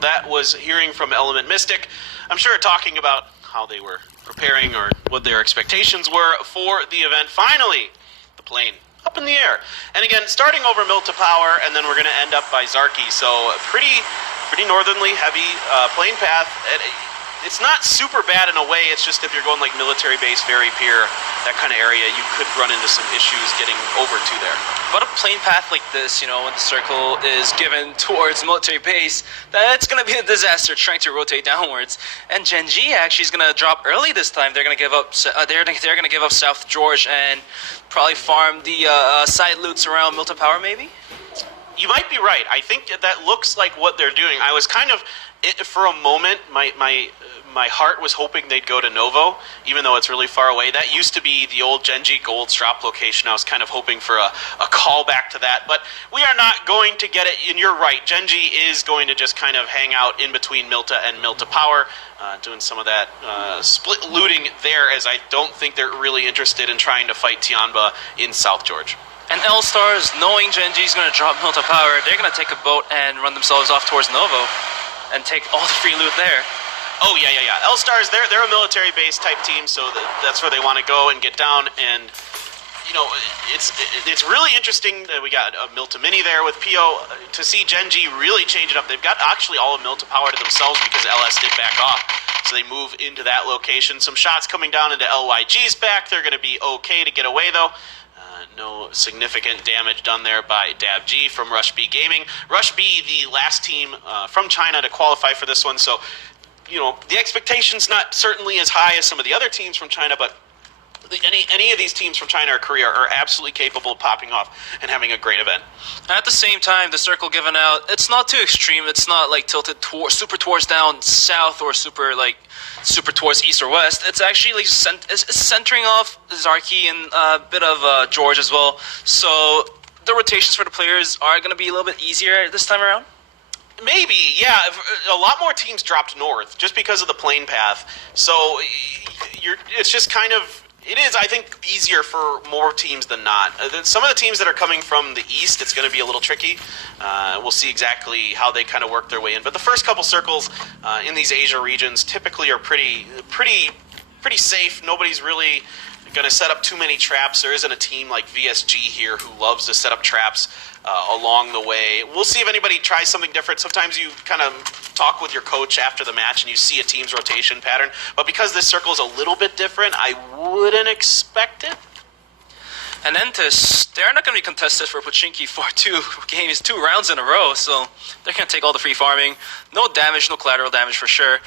that was hearing from Element Mystic. I'm sure talking about how they were preparing or what their expectations were for the event. Finally, the plane up in the air. And again, starting over Milta Power, and then we're going to end up by Zarki. So pretty northernly heavy plane path. It's not super bad in a way. It's just if you're going like military base, ferry pier, that kind of area, you could run into some issues getting over to there. But a plane path like this, you know, when the circle is given towards military base, that's going to be a disaster trying to rotate downwards. And Gen G actually is going to drop early this time. They're going to give up. They're going to give up South George and probably farm the side loots around Milta Power, maybe. You might be right. I think that looks like what they're doing. I was kind of, for a moment, my heart was hoping they'd go to Novo, even though it's really far away. That used to be the old Genji Gold drop location. I was kind of hoping for a callback to that, but we are not going to get it. And you're right, Genji is going to just kind of hang out in between Milta and Milta Power, doing some of that split looting there, as I don't think they're really interested in trying to fight Tianba in South George. And L-Stars, knowing Genji's going to drop Milta Power, they're going to take a boat and run themselves off towards Novo and take all the free loot there. Oh, yeah. L-Stars, they're a military base type team, so that's where they want to go and get down. And, you know, it's really interesting that we got a Milta Mini there with PO to see Genji really change it up. They've got actually all of Milta Power to themselves because LS did back off. So they move into that location. Some shots coming down into LYG's back. They're going to be okay to get away, though. No significant damage done there by Dab G from Rush B Gaming. Rush B, the last team from China to qualify for this one, so you know the expectation's not certainly as high as some of the other teams from China, but any of these teams from China or Korea are absolutely capable of popping off and having a great event. At the same time, the circle given out, it's not too extreme. It's not like tilted super towards down south or super towards east or west. It's actually like it's centering off Zarki and a bit of George as well. So the rotations for the players are going to be a little bit easier this time around. Maybe, yeah. A lot more teams dropped north just because of the plane path. So it's just kind of. It is, I think, easier for more teams than not. Some of the teams that are coming from the east, it's going to be a little tricky. We'll see exactly how they kind of work their way in. But the first couple circles in these Asia regions typically are pretty safe. Nobody's really going to set up too many traps. There isn't a team like VSG here who loves to set up traps along the way. We'll see if anybody tries something different. Sometimes you kind of talk with your coach after the match and you see a team's rotation pattern. But because this circle is a little bit different, I wouldn't expect it. And Entis, they're not going to be contested for Pochinki for 2 rounds in a row, so they're going to take all the free farming. No damage, no collateral damage for sure.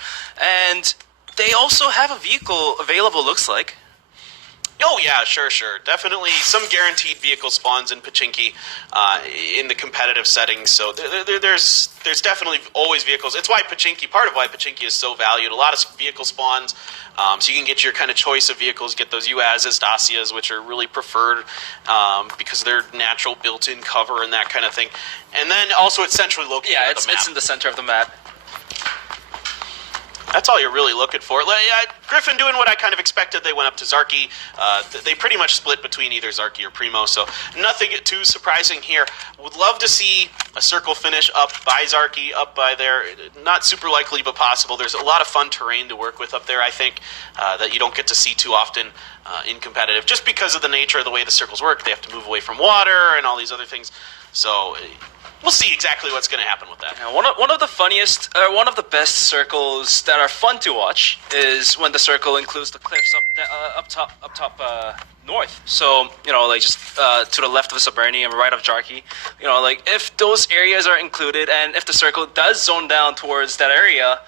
And they also have a vehicle available, looks like. Oh, yeah, sure. Definitely some guaranteed vehicle spawns in Pochinki in the competitive settings. So there's definitely always vehicles. It's why part of why Pochinki is so valued. A lot of vehicle spawns, so you can get your kind of choice of vehicles, get those UAZs, Dacias, which are really preferred because they're natural built-in cover and that kind of thing. And then also it's centrally located on the map. It's in the center of the map. That's all you're really looking for. Griffin doing what I kind of expected. They went up to Zarki. They pretty much split between either Zarki or Primo, so nothing too surprising here. Would love to see a circle finish up by Zarki, up by there. Not super likely, but possible. There's a lot of fun terrain to work with up there, I think, that you don't get to see too often in competitive, just because of the nature of the way the circles work. They have to move away from water and all these other things. So we'll see exactly what's going to happen with that. One of the best circles that are fun to watch is when the circle includes the cliffs up top north. So just to the left of Saberni and right of Jarki. If those areas are included, and if the circle does zone down towards that area,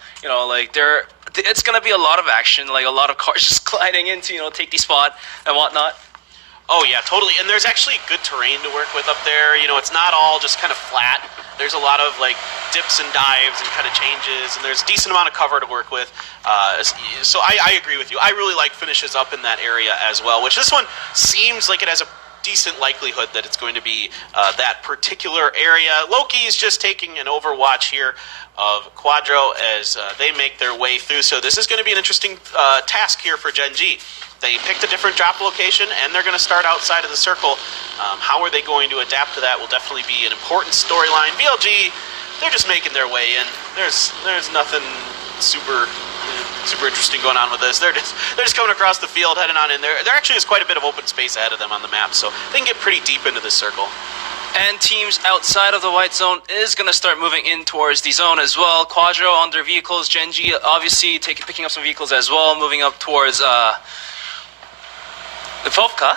it's going to be a lot of action, like a lot of cars just gliding in to take the spot and whatnot. Oh, yeah, totally. And there's actually good terrain to work with up there. It's not all just kind of flat. There's a lot of, dips and dives and kind of changes, and there's a decent amount of cover to work with. So I agree with you. I really like finishes up in that area as well, which this one seems like it has a decent likelihood that it's going to be that particular area. Loki is just taking an overwatch here of Quadro as they make their way through. So this is going to be an interesting task here for Gen G. They picked a different drop location, and they're going to start outside of the circle. How are they going to adapt to that will definitely be an important storyline. BLG, they're just making their way in. There's nothing super interesting going on with this. They're just coming across the field, heading on in there. There actually is quite a bit of open space ahead of them on the map, so they can get pretty deep into this circle. And teams outside of the white zone is going to start moving in towards the zone as well. Quadro on their vehicles. Genji obviously picking up some vehicles as well, moving up towards Lipovka.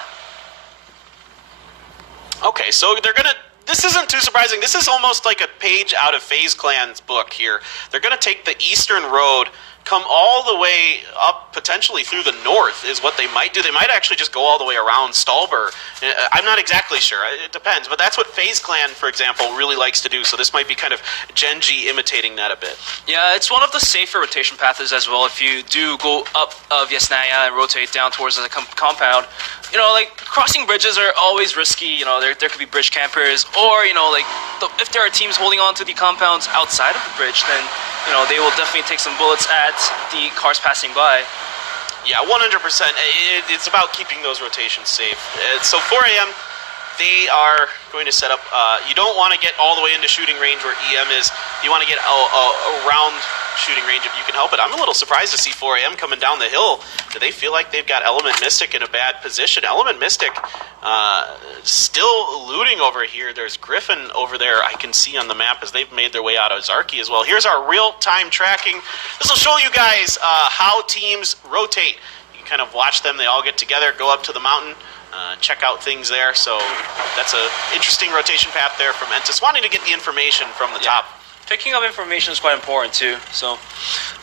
Okay, so they're going to... This isn't too surprising. This is almost like a page out of FaZe Clan's book here. They're going to take the eastern road, come all the way up, potentially through the north, is what they might do. They might actually just go all the way around Stallber. I'm not exactly sure. It depends. But that's what FaZe Clan, for example, really likes to do. So this might be kind of Genji imitating that a bit. Yeah, it's one of the safer rotation paths as well. If you do go up of Yasnaya and rotate down towards the compound, like crossing bridges are always risky. There could be bridge campers, or if there are teams holding on to the compounds outside of the bridge, then they will definitely take some bullets at the cars passing by. Yeah, 100%. It's about keeping those rotations safe. So 4 a.m., they are going to set up... you don't want to get all the way into shooting range where EM is. You want to get around shooting range if you can help it. I'm a little surprised to see 4 a.m. coming down the hill. Do they feel like they've got Element Mystic in a bad position? Element Mystic still looting over here. There's Griffin over there I can see on the map as they've made their way out of Zarki as well. Here's our real-time tracking. This will show you guys how teams rotate. You can kind of watch them. They all get together, go up to the mountain, check out things there. So that's an interesting rotation path there from Entis, wanting to get the information from the top. Picking up information is quite important too, so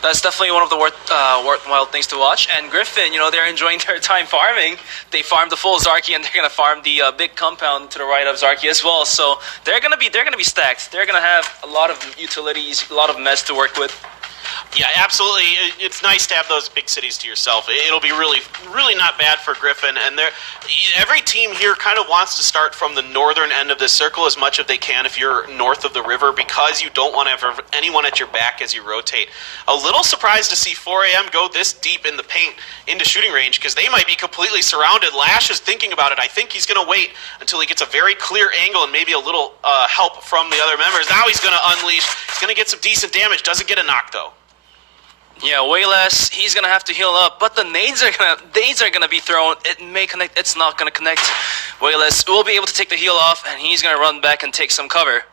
that's definitely one of the worthwhile things to watch. And Griffin, they're enjoying their time farming. They farmed the full Zarki, and they're gonna farm the big compound to the right of Zarki as well. So they're gonna be stacked. They're gonna have a lot of utilities, a lot of meds to work with. Yeah, absolutely. It's nice to have those big cities to yourself. It'll be really, really not bad for Griffin. And every team here kind of wants to start from the northern end of this circle as much as they can if you're north of the river, because you don't want to have anyone at your back as you rotate. A little surprised to see 4 a.m. go this deep in the paint into shooting range, because they might be completely surrounded. Lash is thinking about it. I think he's going to wait until he gets a very clear angle and maybe a little help from the other members. Now he's going to unleash. He's going to get some decent damage. Doesn't get a knock, though. Yeah, way less. He's gonna have to heal up, but the nades are gonna be thrown. It may connect. It's not gonna connect. Way less will be able to take the heal off, and he's gonna run back and take some cover.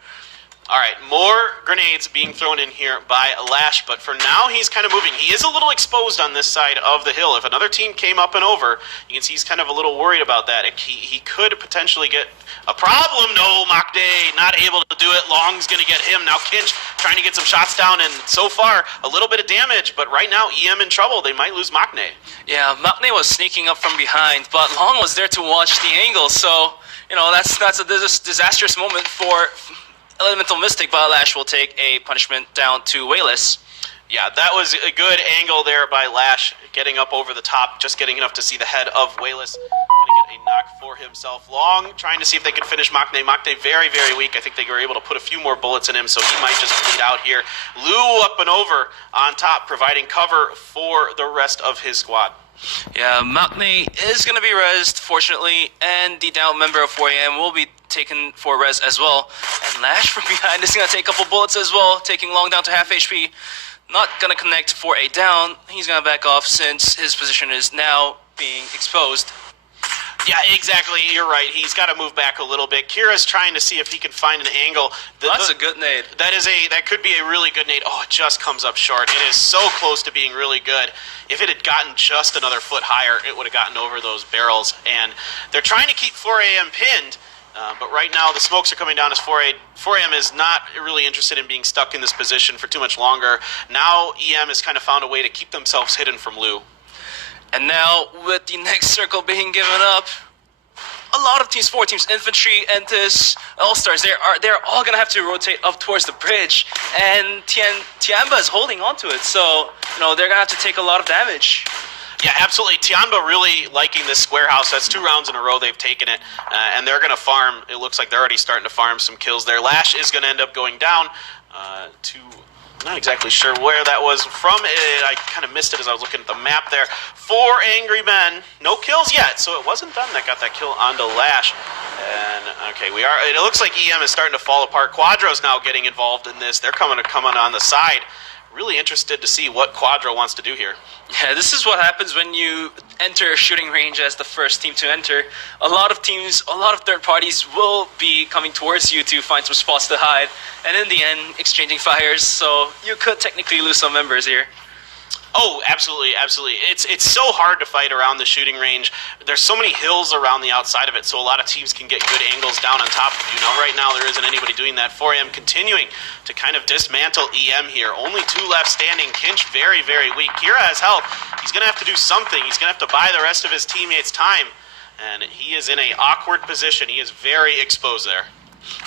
All right, more grenades being thrown in here by Lash, but for now he's kind of moving. He is a little exposed on this side of the hill. If another team came up and over, you can see he's kind of a little worried about that. He could potentially get a problem. No, Makde not able to do it. Long's going to get him. Now Kinch trying to get some shots down, and so far a little bit of damage, but right now EM in trouble. They might lose Makne. Yeah, Makne was sneaking up from behind, but Long was there to watch the angle, so that's a disastrous moment for Elemental Mystic, but Lash will take a punishment down to Wayless. Yeah, that was a good angle there by Lash, getting up over the top, just getting enough to see the head of Wayless. Going to get a knock for himself. Long, trying to see if they could finish Makne. Makne very, very weak. I think they were able to put a few more bullets in him, so he might just bleed out here. Lou up and over on top, providing cover for the rest of his squad. Yeah, Makne is going to be rezzed, fortunately, and the down member of 4am will be taken for res as well. And Lash from behind is going to take a couple bullets as well, taking Long down to half HP. Not going to connect for a down. He's going to back off since his position is now being exposed. Yeah, exactly. You're right. He's got to move back a little bit. Kira's trying to see if he can find an angle. That's a good nade. That could be a really good nade. Oh, it just comes up short. It is so close to being really good. If it had gotten just another foot higher, it would have gotten over those barrels. And they're trying to keep 4am pinned. But right now, the smokes are coming down as 4am is not really interested in being stuck in this position for too much longer. Now, EM has kind of found a way to keep themselves hidden from Lou. And now, with the next circle being given up, a lot of teams, 4 teams, Infantry, Entis, All-Stars, they're all going to have to rotate up towards the bridge. And Tiamba is holding on to it, so they're going to have to take a lot of damage. Yeah, absolutely. Tianba really liking this square house. That's 2 rounds in a row they've taken it, and they're going to farm. It looks like they're already starting to farm some kills there. Lash is going to end up going down to... Not exactly sure where that was from. I kind of missed it as I was looking at the map there. 4 angry men. No kills yet, so it wasn't them that got that kill onto Lash. And okay, we are. It looks like EM is starting to fall apart. Quadro's now getting involved in this. They're coming on the side. Really interested to see what Quadro wants to do here. Yeah, this is what happens when you enter a shooting range as the first team to enter. A lot of teams, a lot of third parties will be coming towards you to find some spots to hide, and in the end, exchanging fires. So you could technically lose some members here. Oh, absolutely, absolutely. It's so hard to fight around the shooting range. There's so many hills around the outside of it, so a lot of teams can get good angles down on top of you. Now, right now, there isn't anybody doing that. 4AM continuing to kind of dismantle EM here. Only 2 left standing. Kinch very, very weak. Kira has help. He's going to have to do something. He's going to have to buy the rest of his teammates time, and he is in an awkward position. He is very exposed there.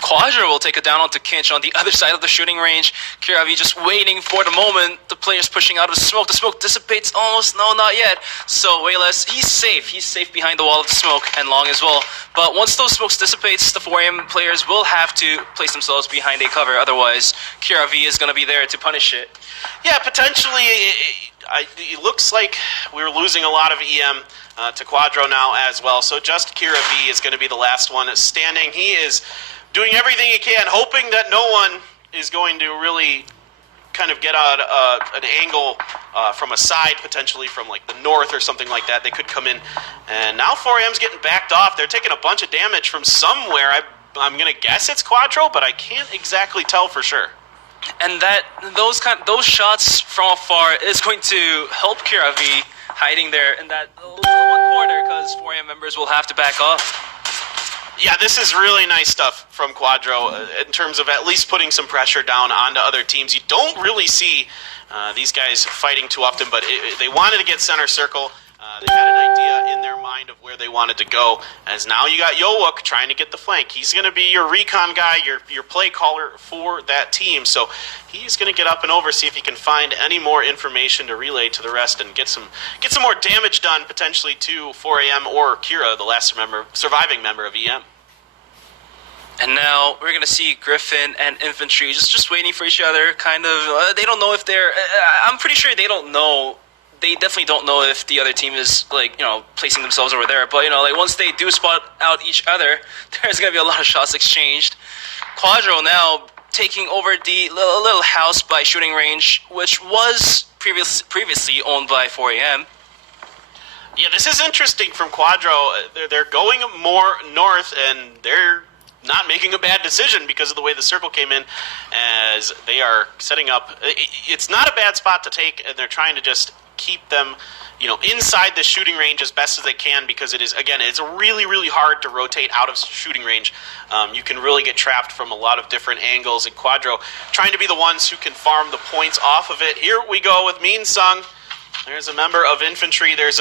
Quadro will take it down onto Kinch on the other side of the shooting range. Kiravi just waiting for the moment. The player's pushing out of the smoke. The smoke dissipates almost. No, not yet. So Wayless, he's safe. He's safe behind the wall of the smoke, and Long as well. But once those smokes dissipates, the 4AM players will have to place themselves behind a cover. Otherwise, Kiravi is going to be there to punish it. Yeah, potentially. It looks like we're losing a lot of EM to Quadro now as well. So just Kira V is going to be the last one standing. He is doing everything he can, hoping that no one is going to really kind of get out an angle from a side, potentially from like the north or something like that. They could come in. And now 4M's getting backed off. They're taking a bunch of damage from somewhere. I'm going to guess it's Quadro, but I can't exactly tell for sure. And those shots from afar is going to help Kira V hiding there in that little one corner, because 4AM members will have to back off. Yeah, this is really nice stuff from Quadro in terms of at least putting some pressure down onto other teams. You don't really see these guys fighting too often, but they wanted to get center circle. They had an idea in their mind of where they wanted to go, as now you got Yowook trying to get the flank. He's going to be your recon guy, your play caller for that team, so he's going to get up and over, see if he can find any more information to relay to the rest and get some more damage done, potentially to 4AM or Kira, the last surviving member of EM. And now we're going to see Griffin and Infantry just waiting for each other, kind of. They don't know if they're... I'm pretty sure they don't know. They definitely don't know if the other team is, like, placing themselves over there. But, like, once they do spot out each other, there's going to be a lot of shots exchanged. Quadro now taking over the little house by shooting range, which was previously owned by 4AM. Yeah, this is interesting from Quadro. They're going more north, and they're not making a bad decision because of the way the circle came in, as they are setting up. It's not a bad spot to take, and they're trying to just keep them, inside the shooting range as best as they can, because it's really, really hard to rotate out of shooting range. You can really get trapped from a lot of different angles, and Quadro trying to be the ones who can farm the points off of it. Here we go with Mean Sung. There's a member of Infantry. There's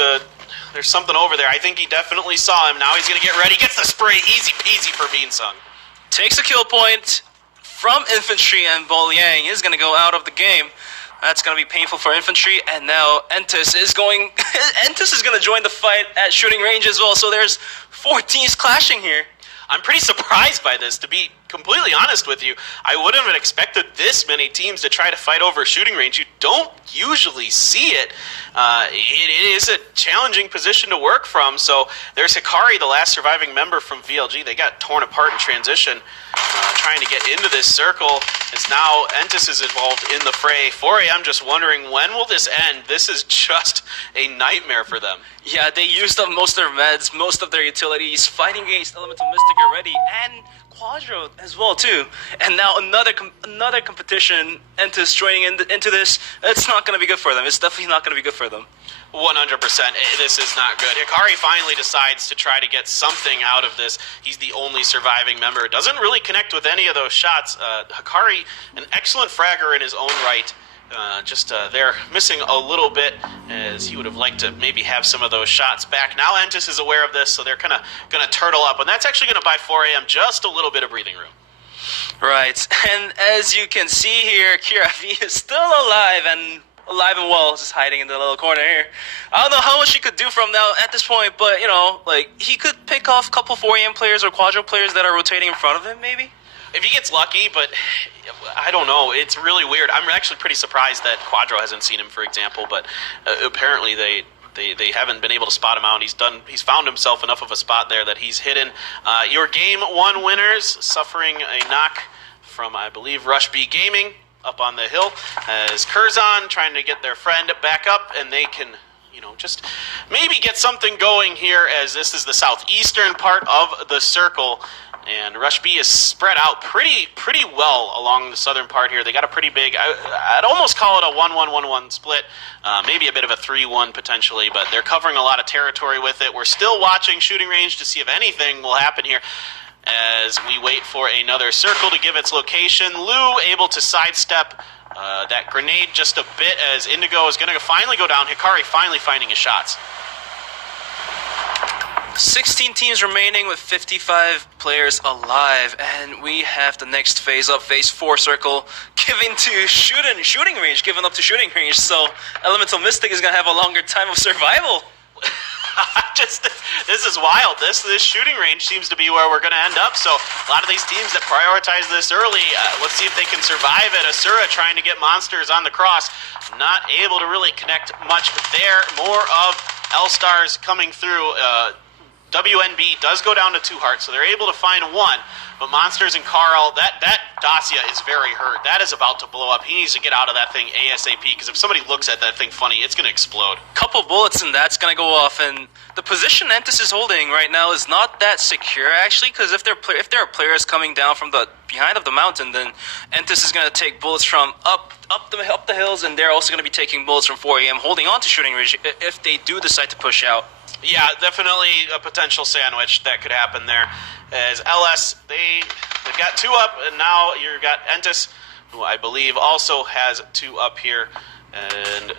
something over there. I think he definitely saw him. Now he's going to get ready. Gets the spray. Easy peasy for Mean Sung. Takes a kill point from Infantry, and Bo Liang is going to go out of the game. That's going to be painful for Infantry, and now Entus is going to join the fight at shooting range as well, so there's 4 teams clashing here. I'm pretty surprised by this, to be completely honest with you. I wouldn't have expected this many teams to try to fight over a shooting range. You don't usually see it. It is a challenging position to work from. So there's Hikari, the last surviving member from VLG. They got torn apart in transition, trying to get into this circle. As now Entus is involved in the fray. 4AM just wondering, when will this end? This is just a nightmare for them. Yeah, they used up most of their meds, most of their utilities, fighting against Elemental Mystic already, and Quadro as well too. And now another competition, Entus joining into this. It's not going to be good for them. It's definitely not going to be good for them. 100%. This is not good. Hikari finally decides to try to get something out of this. He's the only surviving member. Doesn't really connect with any of those shots. Hikari, an excellent fragger in his own right. They're missing a little bit, as he would have liked to maybe have some of those shots back. Now Entus is aware of this, so they're kind of going to turtle up, and that's actually going to buy 4AM just a little bit of breathing room. Right, and as you can see here, Kira V is still alive and well, just hiding in the little corner here. I don't know how much he could do from now at this point, but, he could pick off a couple 4AM players or Quadro players that are rotating in front of him, maybe? If he gets lucky, but I don't know. It's really weird. I'm actually pretty surprised that Quadro hasn't seen him, for example, but apparently they They haven't been able to spot him out. He's found himself enough of a spot there that he's hidden. Your Game 1 winners suffering a knock from, I believe, Rush B Gaming up on the hill, as Curzon trying to get their friend back up, and they can, just maybe get something going here, as this is the southeastern part of the circle. And Rush B is spread out pretty well along the southern part here. They got a pretty big, I'd almost call it a 1-1-1-1 split, maybe a bit of a 3-1 potentially, but they're covering a lot of territory with it. We're still watching shooting range to see if anything will happen here as we wait for another circle to give its location. Lou able to sidestep that grenade just a bit, as Indigo is going to finally go down. Hikari finally finding his shots. 16 teams remaining with 55 players alive, and we have the next phase up, phase 4 circle, giving up to shooting range, so Elemental Mystic is going to have a longer time of survival. This is wild. This shooting range seems to be where we're going to end up, so a lot of these teams that prioritize this early, let's see if they can survive it. Asura trying to get monsters on the cross, not able to really connect much there. More of L-Stars coming through. WNB does go down to 2 hearts, so they're able to find 1. But Monsters and Carl, that Dacia is very hurt. That is about to blow up. He needs to get out of that thing ASAP, because if somebody looks at that thing funny, it's going to explode. Couple bullets and that's going to go off, and the position Entis is holding right now is not that secure, actually, because if there are players coming down from the behind of the mountain, then Entis is going to take bullets from up the hills, and they're also going to be taking bullets from 4 a.m., holding on to shooting range if they do decide to push out. Yeah, definitely a potential sandwich that could happen there. As LS, they've got 2 up, and now you've got Entis, who I believe also has 2 up here. And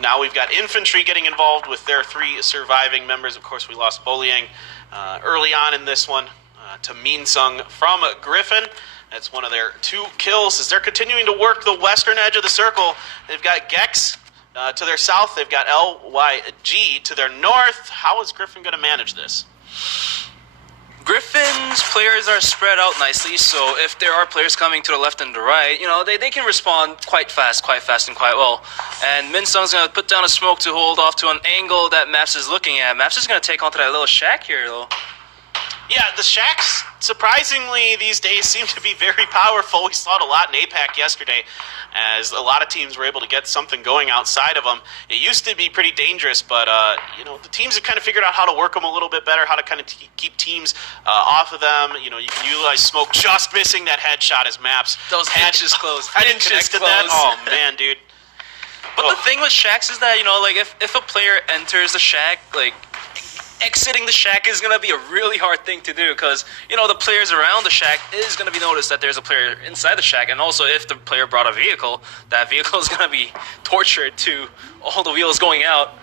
now we've got Infantry getting involved with their 3 surviving members. Of course, we lost Boliang early on in this one to Minsung from Griffin. That's one of their 2 kills, as they're continuing to work the western edge of the circle. They've got Gex to their south. They've got LYG to their north. How is Griffin going to manage this? Griffin's players are spread out nicely, so if there are players coming to the left and the right, they can respond quite fast and quite well. And Minsung's going to put down a smoke to hold off to an angle that Maps is looking at. Maps is going to take onto that little shack here, though. Yeah, the shacks, surprisingly, these days seem to be very powerful. We saw it a lot in APAC yesterday, as a lot of teams were able to get something going outside of them. It used to be pretty dangerous, but the teams have kind of figured out how to work them a little bit better, how to kind of keep teams off of them. You can utilize smoke, just missing that headshot as Maps. Those hatches closed. I didn't connect to that. Oh, man, dude. But the thing with shacks is that, if a player enters the shack, exiting the shack is going to be a really hard thing to do, because, the players around the shack is going to be noticed that there's a player inside the shack, and also if the player brought a vehicle, that vehicle is going to be tortured to all the wheels going out.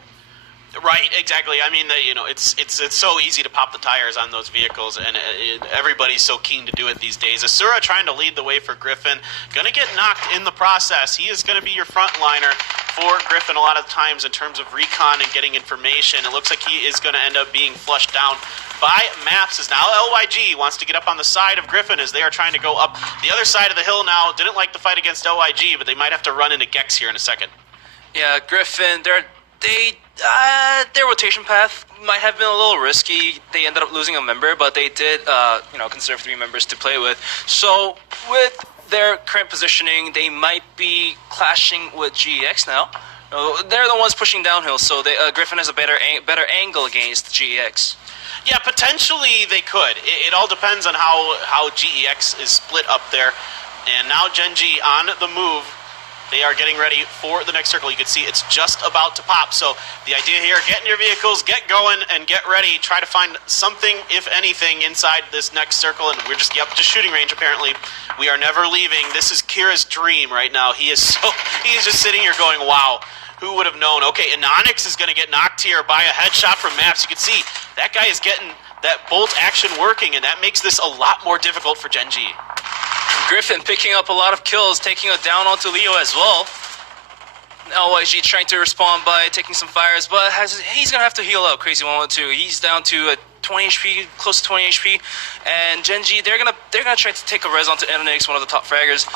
Right, exactly. I mean, it's so easy to pop the tires on those vehicles, and everybody's so keen to do it these days. Asura trying to lead the way for Griffin, going to get knocked in the process. He is going to be your frontliner for Griffin a lot of times in terms of recon and getting information. It looks like he is going to end up being flushed down by Maps, as now LYG wants to get up on the side of Griffin as they are trying to go up the other side of the hill now. Didn't like the fight against LYG, but they might have to run into Gex here in a second. Yeah, Griffin, their rotation path might have been a little risky. They ended up losing a member, but they did, conserve 3 members to play with. So with their current positioning, they might be clashing with GEX now. They're the ones pushing downhill, so Griffin has a better angle against GEX. Yeah, potentially they could. It all depends on how GEX is split up there. And now Genji on the move. They are getting ready for the next circle. You can see it's just about to pop. So the idea here, get in your vehicles, get going, and get ready. Try to find something, if anything, inside this next circle. And we're just shooting range, apparently. We are never leaving. This is Kira's dream right now. He is just sitting here going, wow, who would have known? Okay, Anonix is going to get knocked here by a headshot from Maps. You can see that guy is getting that bolt action working, and that makes this a lot more difficult for Genji. Griffin picking up a lot of kills, taking it down onto Leo as well. LYG trying to respond by taking some fires, but he's going to have to heal up. Crazy 112. He's down to 20 HP, close to 20 HP. And Genji, they're gonna try to take a res onto Enix, one of the top fraggers.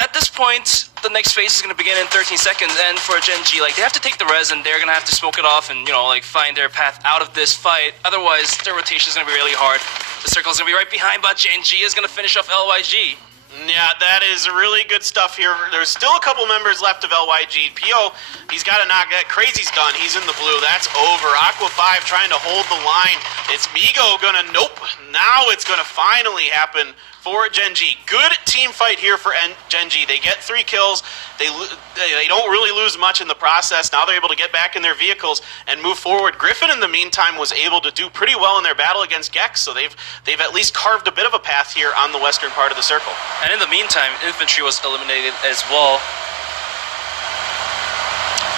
at this point, the next phase is going to begin in 13 seconds, and for Gen G, like, they have to take the res, and they're going to have to smoke it off and, you know, like, find their path out of this fight. Otherwise, their rotation is going to be really hard. The circle is going to be right behind, but Gen G is going to finish off LYG. Yeah, that is really good stuff here. There's still a couple members left of LYG. PO, he's got to knock that. Crazy's done. He's in the blue. That's over. Aqua 5 trying to hold the line. It's Migo gonna, nope. Now it's gonna finally happen for Gen G. Good team fight here for Gen G. They get 3 kills. They don't really lose much in the process. Now they're able to get back in their vehicles and move forward. Griffin, in the meantime, was able to do pretty well in their battle against Gex, so they've at least carved a bit of a path here on the western part of the circle. And in the meantime, infantry was eliminated as well.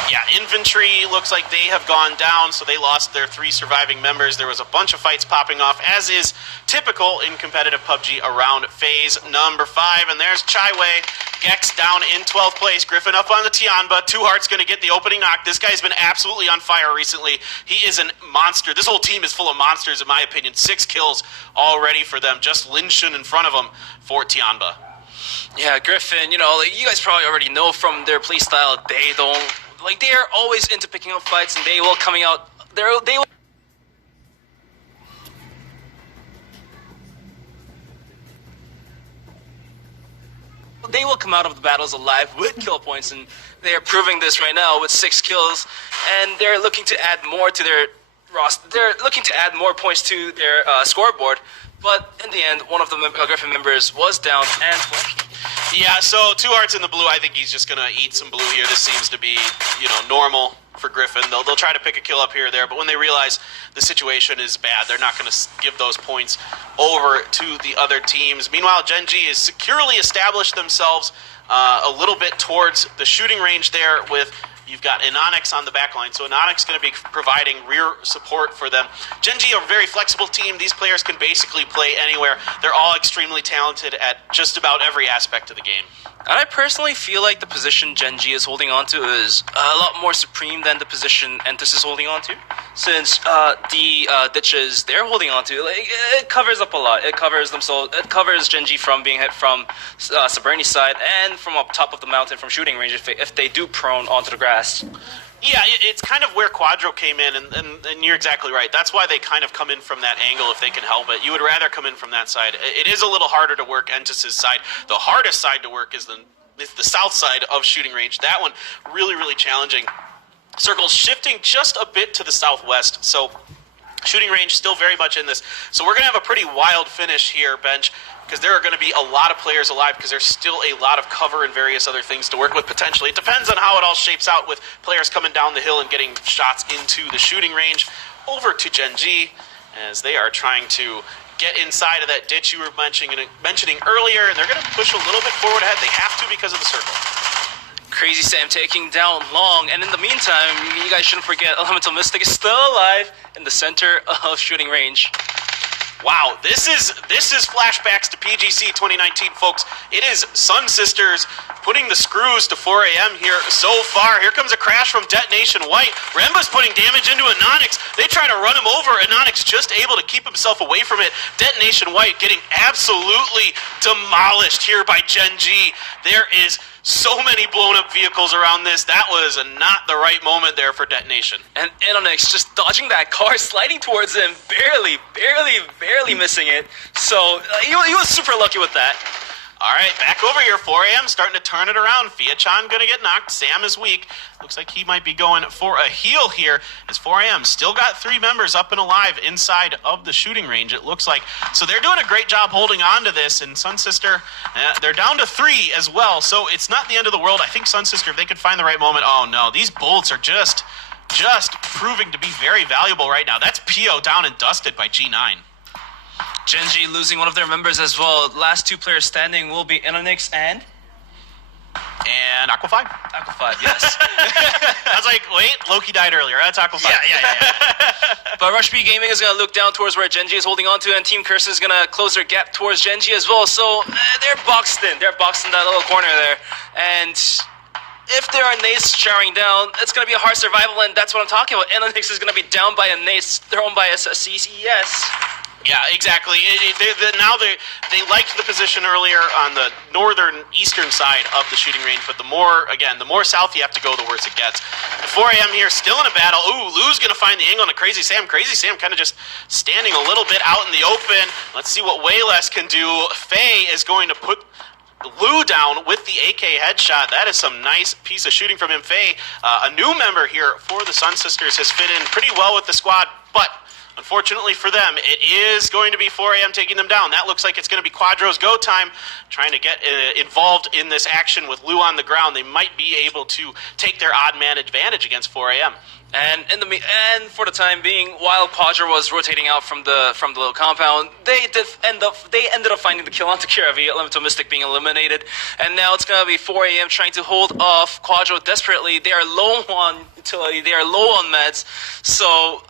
Yeah, infantry looks like they have gone down, so they lost their 3 surviving members. There was a bunch of fights popping off, as is typical in competitive PUBG around phase number 5. And there's Chaiwei. Gex down in 12th place. Griffin up on the Tianba. 2 Hearts going to get the opening knock. This guy's been absolutely on fire recently. He is a monster. This whole team is full of monsters, in my opinion. 6 kills already for them. Just Linshin in front of them for Tianba. Yeah, Griffin, you know, like, you guys probably already know from their playstyle, they're always into picking up fights, and they will coming out. They will come out of the battles alive with kill points, and they are proving this right now with 6 kills. And they're looking to add more to their roster. They're looking to add more points to their scoreboard. But in the end, one of the Griffin members was down and flashed. Yeah, so 2 Hearts in the blue. I think he's just going to eat some blue here. This seems to be, you know, normal for Griffin. They'll try to pick a kill up here or there, but when they realize the situation is bad, they're not going to give those points over to the other teams. Meanwhile, Gen G has securely established themselves a little bit towards the shooting range there with... You've got Anonix on the back line, so Anonix is going to be providing rear support for them. Gen G are a very flexible team. These players can basically play anywhere. They're all extremely talented at just about every aspect of the game. And I personally feel like the position Gen G is holding on to is a lot more supreme than the position Entus is holding on to. Since the ditches they're holding on to, like, it covers up a lot. It covers them, so it covers Gen G from being hit from Saberni's side and from up top of the mountain from shooting range if they do prone onto the grass. Yeah, it's kind of where Quadro came in, and you're exactly right. That's why they kind of come in from that angle if they can help it. You would rather come in from that side. It is a little harder to work Entus's side. The hardest side to work is the south side of shooting range. That one, really, really challenging. Circle's shifting just a bit to the southwest, so shooting range still very much in this. So we're going to have a pretty wild finish here, Bench, because there are going to be a lot of players alive because there's still a lot of cover and various other things to work with potentially. It depends on how it all shapes out with players coming down the hill and getting shots into the shooting range. Over to Gen G as they are trying to get inside of that ditch you were mentioning earlier, and they're going to push a little bit forward ahead. They have to because of the circle. Crazy Sam taking down Long, and in the meantime, you guys shouldn't forget Elemental Mystic is still alive in the center of shooting range. Wow, this is flashbacks to PGC 2019, folks. It is Sun Sisters putting the screws to 4 a.m. here so far. Here comes a crash from Detonation White. Remba's putting damage into Anonix. They try to run him over. Anonix just able to keep himself away from it. Detonation White getting absolutely demolished here by Gen G. There is so many blown up vehicles around this. That was not the right moment there for Detonation. And Anonix just dodging that car, sliding towards him, barely missing it. So he was super lucky with that. All right, back over here. 4 a.m. starting to turn it around. Fia-chan going to get knocked. Sam is weak. Looks like he might be going for a heal here as 4 a.m. still got 3 members up and alive inside of the shooting range, it looks like. So they're doing a great job holding on to this, and Sun Sister, they're down to 3 as well. So it's not the end of the world. I think Sun Sister, if they could find the right moment, oh no, these bullets are just proving to be very valuable right now. That's PO down and dusted by G9. Gen G losing one of their members as well. Last 2 players standing will be Anonix and Aqua 5. Aqua 5, yes. I was like, wait, Loki died earlier. That's Aqua 5. Yeah. But Rush B Gaming is going to look down towards where Gen G is holding on to, and Team Curse is going to close their gap towards Gen G as well. So they're boxed in. They're boxed in that little corner there. And if there are nades showering down, it's going to be a hard survival, and that's what I'm talking about. Anonix is going to be down by a nade thrown by a CCS. Yeah, exactly. Now they liked the position earlier on the northern eastern side of the shooting range, but the more south you have to go, the worse it gets. 4 a.m. here, still in a battle. Ooh, Lou's going to find the angle on a Crazy Sam. Crazy Sam kind of just standing a little bit out in the open. Let's see what Wayless can do. Faye is going to put Lou down with the AK headshot. That is some nice piece of shooting from him. Faye, a new member here for the Sun Sisters, has fit in pretty well with the squad, but unfortunately for them, it is going to be 4 a.m. taking them down. That looks like it's going to be Quadro's go time, trying to get involved in this action with Lou on the ground. They might be able to take their odd man advantage against 4 a.m. And for the time being, while Quadro was rotating out from the little compound, they ended up finding the kill on Takira, Elemental Mystic being eliminated, and now it's gonna be 4 a.m. trying to hold off Quadro desperately. They are low on utility, they are low on meds. So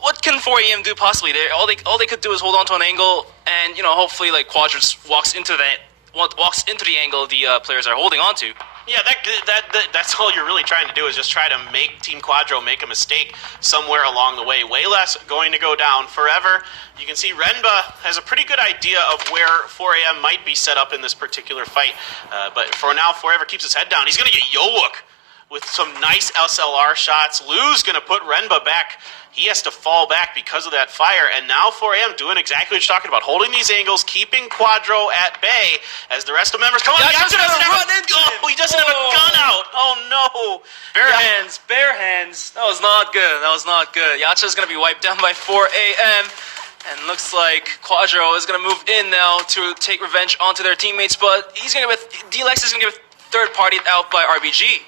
what can 4 a.m. do possibly? All they could do is hold on to an angle, and hopefully like Quadro just walks into the angle the players are holding on to. Yeah, that's all you're really trying to do is just try to make Team Quadro make a mistake somewhere along the way. Way less going to go down forever. You can see Renba has a pretty good idea of where 4 a.m. might be set up in this particular fight. But for now, Forever keeps his head down. He's going to get Yowook with some nice SLR shots. Lou's going to put Renba back. He has to fall back because of that fire, and now 4 a.m. doing exactly what you're talking about, holding these angles, keeping Quadro at bay as the rest of members come on. He doesn't have a gun out. Oh no! Bare hands. That was not good. Yacha's gonna be wiped down by 4 a.m. And looks like Quadro is gonna move in now to take revenge onto their teammates, but D-Lex is gonna get third partied out by RBG.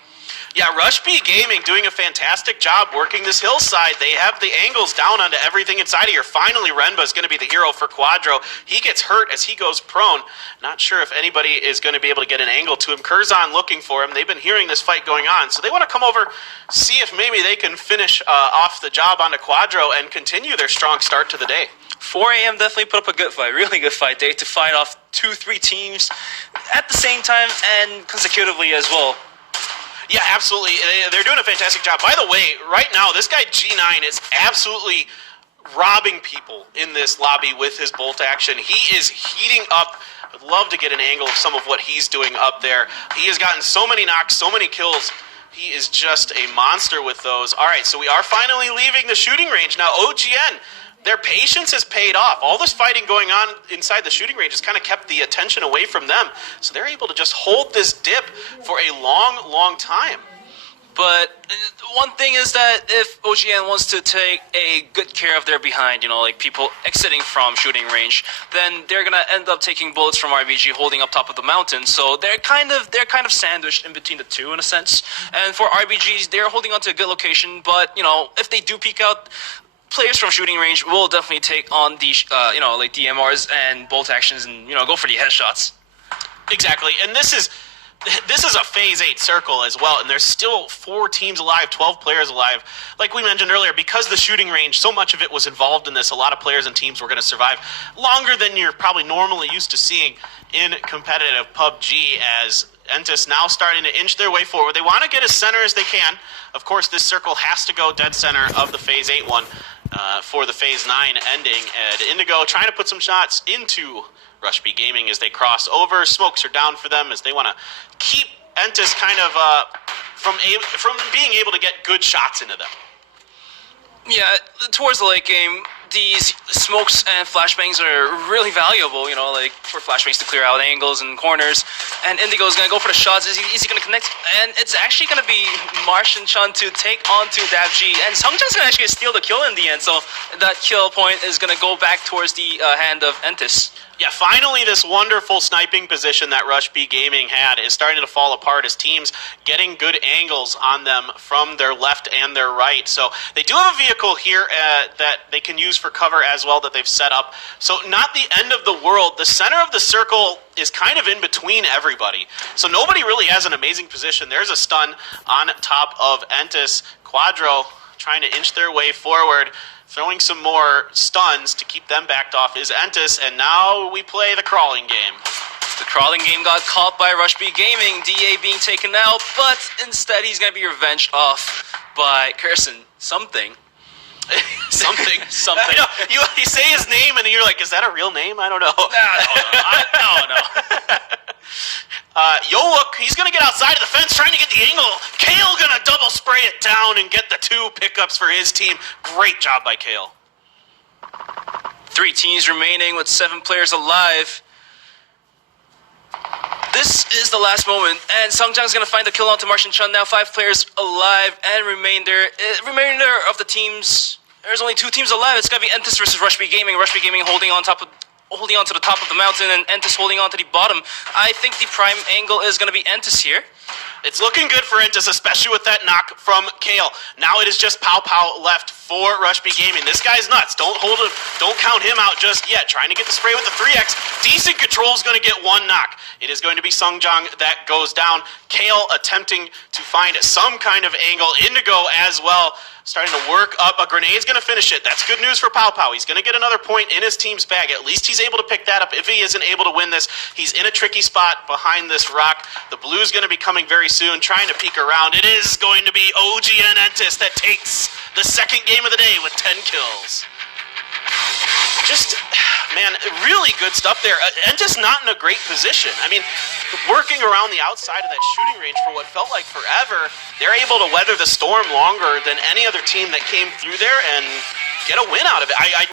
Yeah, Rush B Gaming doing a fantastic job working this hillside. They have the angles down onto everything inside of here. Finally, Renba is going to be the hero for Quadro. He gets hurt as he goes prone. Not sure if anybody is going to be able to get an angle to him. Curzon looking for him. They've been hearing this fight going on, so they want to come over, see if maybe they can finish off the job onto Quadro and continue their strong start to the day. 4 a.m. definitely put up a good fight, really good fight. They had to fight off 2-3 teams at the same time and consecutively as well. Yeah, absolutely. They're doing a fantastic job. By the way, right now, this guy G9 is absolutely robbing people in this lobby with his bolt action. He is heating up. I'd love to get an angle of some of what he's doing up there. He has gotten so many knocks, so many kills. He is just a monster with those. All right, so we are finally leaving the shooting range. Now, OGN, their patience has paid off. All this fighting going on inside the shooting range has kind of kept the attention away from them. So they're able to just hold this dip for a long, long time. But one thing is that if OGN wants to take a good care of their behind, like people exiting from shooting range, then they're gonna end up taking bullets from RBG holding up top of the mountain. So they're kind of sandwiched in between the two in a sense. And for RBGs, they're holding on to a good location. But if they do peek out, players from shooting range will definitely take on these, like DMRs and bolt actions and, go for the headshots. Exactly. And this is a Phase 8 circle as well, and there's still 4 teams alive, 12 players alive. Like we mentioned earlier, because the shooting range, so much of it was involved in this, a lot of players and teams were going to survive longer than you're probably normally used to seeing in competitive PUBG, as Entis now starting to inch their way forward. They want to get as center as they can. Of course, this circle has to go dead center of the Phase 8 one for the Phase 9 ending. And Indigo trying to put some shots into Rush B Gaming as they cross over. Smokes are down for them as they want to keep Entis kind of from being able to get good shots into them. Yeah, towards the late game, these smokes and flashbangs are really valuable, like for flashbangs to clear out angles and corners. And Indigo's going to go for the shots. Is he going to connect? And it's actually going to be Marsh and Chun to take on to DabG. And Sungjan's going to actually steal the kill in the end. So that kill point is going to go back towards the hand of Entis. Yeah, finally this wonderful sniping position that Rush B Gaming had is starting to fall apart as teams getting good angles on them from their left and their right. So they do have a vehicle here that they can use for cover as well that they've set up. So not the end of the world. The center of the circle is kind of in between everybody. So nobody really has an amazing position. There's a stun on top of Entis. Quadro trying to inch their way forward. Throwing some more stuns to keep them backed off is Entis, and now we play the crawling game. The crawling game got caught by Rush B Gaming, DA being taken out, but instead he's going to be revenged off by Curson something. Something. Something. I know, you say his name and you're like, is that a real name? I don't know. No. Yoluk, he's going to get outside of the fence trying to get the angle. Kale going to double spray it down and get the 2 pickups for his team. Great job by Kale. 3 teams remaining with 7 players alive. This is the last moment, and Sungjang's going to find the kill onto Martian Chun. Now 5 players alive, and remainder of the teams. There's only 2 teams alive. It's going to be Entis versus Rush B Gaming. Rush B Gaming holding on to the top of the mountain, and Entis holding on to the bottom. I think the prime angle is going to be Entis here. It's looking good for Entis, especially with that knock from Kale. Now it is just Pow Pow left for Rush B Gaming. This guy's nuts. Don't count him out just yet. Trying to get the spray with the 3x. Decent control is going to get 1 knock. It is going to be Sungjang that goes down. Kale attempting to find some kind of angle. Indigo as well. Starting to work up. A grenade's going to finish it. That's good news for Pow Pow. He's going to get another point in his team's bag. At least he's able to pick that up. If he isn't able to win this, he's in a tricky spot behind this rock. The blue's going to be coming very soon, trying to peek around. It is going to be OGN Entis that takes the 2nd game of the day with 10 kills. Just, man, really good stuff there. Entis not in a great position. I mean, working around the outside of that shooting range for what felt like forever, they're able to weather the storm longer than any other team that came through there and get a win out of it. I